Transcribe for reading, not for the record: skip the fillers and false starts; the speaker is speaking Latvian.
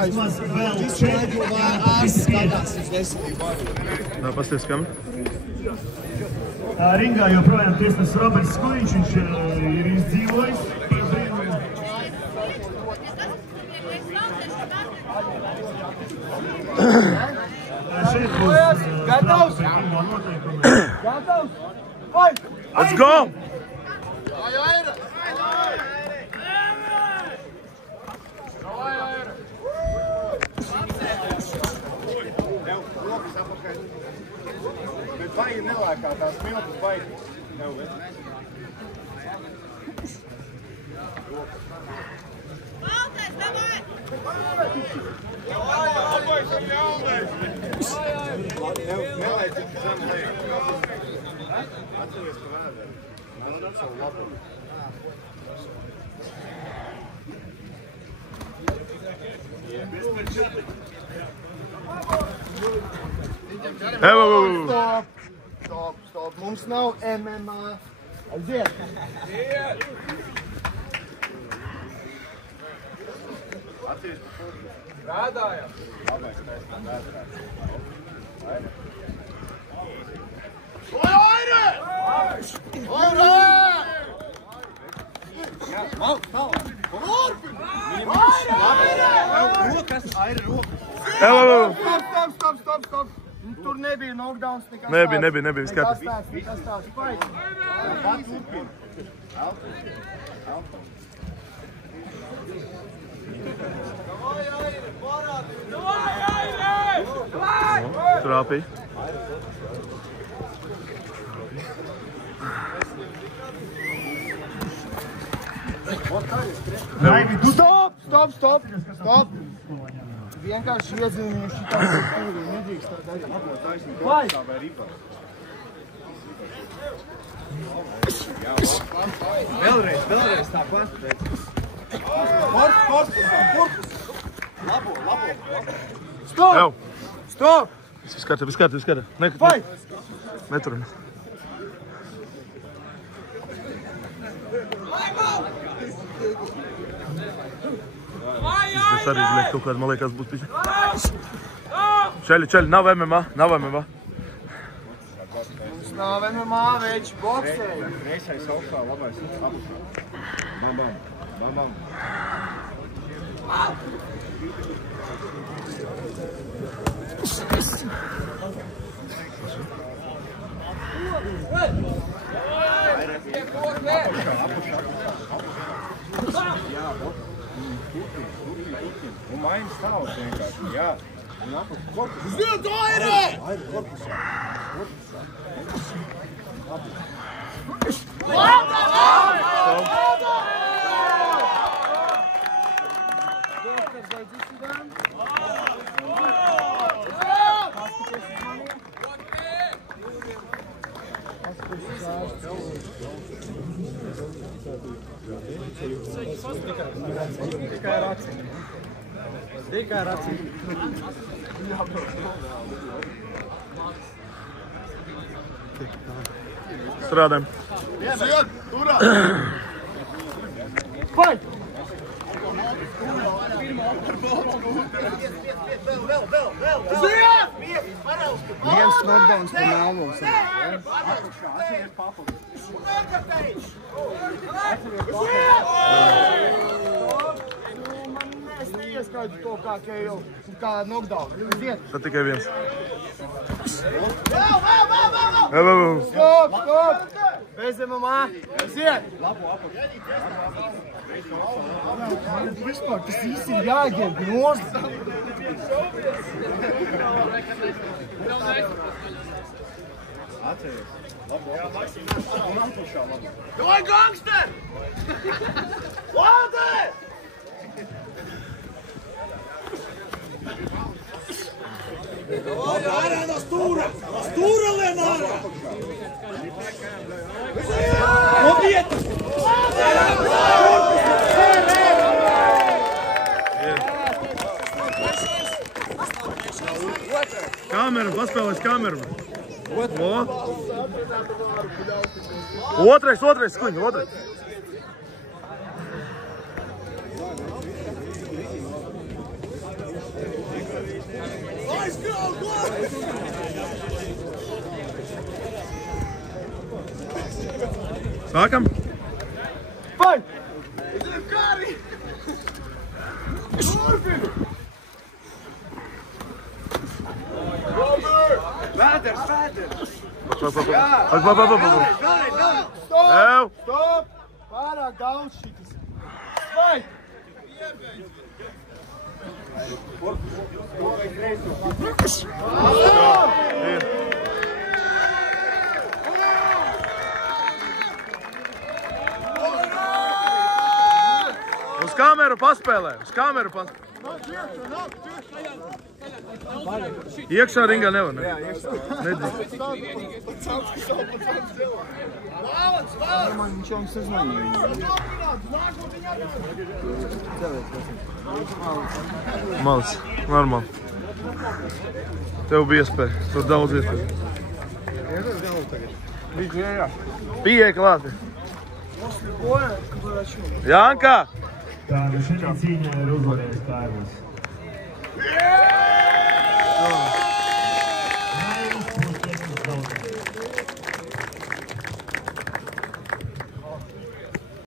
Vismaz vēl 4 ārsts skatās uz veselību. Nā, pasties kam? Ringā joprojām tiesnesis Roberts Skujiņš, viņš ir izdzīvojis. Šeit būs Gatavs? Gatavs? Vai! Let's go! Bet baigi nelēkā tās miltus baigi. Tev, bet. Valtais, davai! Labais un jaunais! Nelēcīt zem leju. Atceries, ka vēdā. Man savu labu. Stop. Mums nav MMA. Aiziet. Atceries pa fūtu. Rādājam. Labais, taisnām vēdā. Jā, malk, tālāk. Rokas, Aira, rokas. Stop. Tur nebija knockdowns, nekas tāds. Nebija, viss kārtībā. Nekas tāds. Fight. Trāpīja. Stop. Vienkārši iedzinu viņu šitā struktūru, nedrīkst tā darīt. Vai! Vēlreiz tāpat. Korpus. Labo. Stop! Viss kārtībā. Vai! Neturam. Tas arī liek kaut kāda, man liekas, būs pīsi. Čeļi, nav MMA. Mums nav MMA, veči boksēji. Reisais augšā, labais, apušā. Bam. Un maini stāvs vienkārši, jā. Un apuši korpusā. Zviet, Aire! Aire, korpusā. Tikai racī. Strādājam. Ziet, turā! Fight! Ziet! Viens knockdowns par melnu. Es neieskaitu to kā KO, kā knockdown. Ziet! Tad tikai viens. Stop! Bez MMA! Ziet! Vispār tas īsti ir jāģēb nost. Atceries. Labu apušā. Un apušā labu. Doj, gangster! Lādē! Ārā no stūra! No stūra lien ārā! No vietas! Kameru, paspēlēs kameru. Otrais, skuņi, otrais. Sākam! Vai! Vēders, vēders! Stop! Stop! Pārāk daudz šitas. Vai! Uz kameru paspēlē! Uz kameru paspēlē! Iekšā ringā nevar, ne? Nedrīkst. Viņš jau sazvanīja. Malis, normāli. Tev bija iespēja, tur daudz iespēja. Pieeja klāti. Janka! Tā, šī cīņa ir uzvarējis Kārlis.